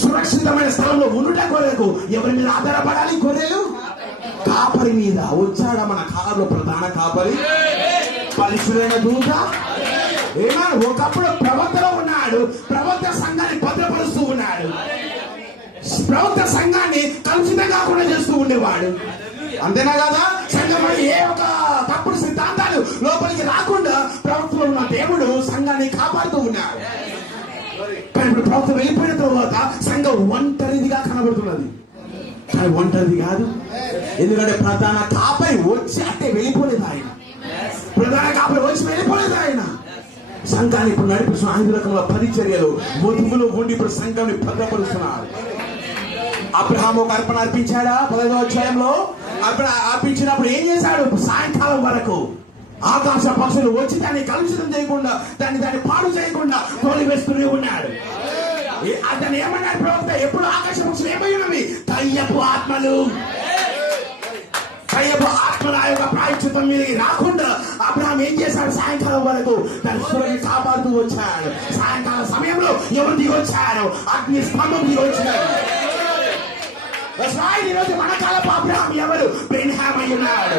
సురక్షితమైన స్థలంలో ఉండుట కొరకు ఎవరి మీద ఆధారపడాలి? గొర్రెలు కాపరి మీద. వచ్చాడా మన కాలంలో ప్రధాన కాపరి? పరిశుద్ధమైన దూత. ఏమన్నా ఒకప్పుడు ప్రవక్తలో ఉన్నాడు, ప్రవక్త సంఘాన్ని భద్రపరుస్తూ ఉన్నాడు, ప్రవక్త సంఘాన్ని కలుషితం కాకుండా చేస్తూ ఉండేవాడు. అంతేనా కదా? సంఘంలో ఏ ఒక తప్పుడు సిద్ధాంతాలు లోపలికి రాకుండా ప్రవక్తలో ఉన్న దేవుడు సంఘాన్ని కాపాడుతూ ఉన్నాడు. కానీ ఇప్పుడు ప్రవక్త వెళ్ళిపోయిన తర్వాత సంఘం ఒంటరిదిగా కనబడుతున్నది. కానీ ఒంటరిది కాదు, ఎందుకంటే ప్రధాన కాపరి వచ్చి అంటే వెళ్ళిపోలేదు ఆయన. ప్రధాన కాపరి వచ్చి వెళ్ళిపోలేదు ఆయన. సంఘాన్ని ఇప్పుడు నడిపిస్తున్న 5 రకముల పరిచర్యలు వధువులో ఉండి ఇప్పుడు సంఘాన్ని భద్రపరుస్తున్నారు. అబ్రహాము ఒక అర్పణ అర్పించాడా? 15వ అధ్యాయంలో అర్పించినప్పుడు ఏం చేశాడు? సాయంకాలం వరకు ఆకాశ పక్షులు వచ్చి దాన్ని కలుషితం చేయకుండా, దాన్ని పాడు చేయకుండా తోలివేస్తూనే ఉన్నాడు. అతను ఏమన్నాడు ప్రవక్త? ఎప్పుడు ఆకాశ పక్షులు ఏమైనవి? దయ్యపు ఆత్మలు. దయ్యపు ఆత్మల యొక్క ప్రాయశ్చిత్తం మీదకి రాకుండా అబ్రహాం ఏం చేశాడు? సాయంకాలం వరకు దాని సురని కాపాడుతూ వచ్చాడు. సాయంకాలం సమయంలో ఎవరు దిగి వచ్చారు? అగ్ని స్తంభం దిగి వచ్చాడు. ఈరోజు మన కాలపు అబ్రహాం ఎవరు? అబ్రహాం అయి ఉన్నాడు.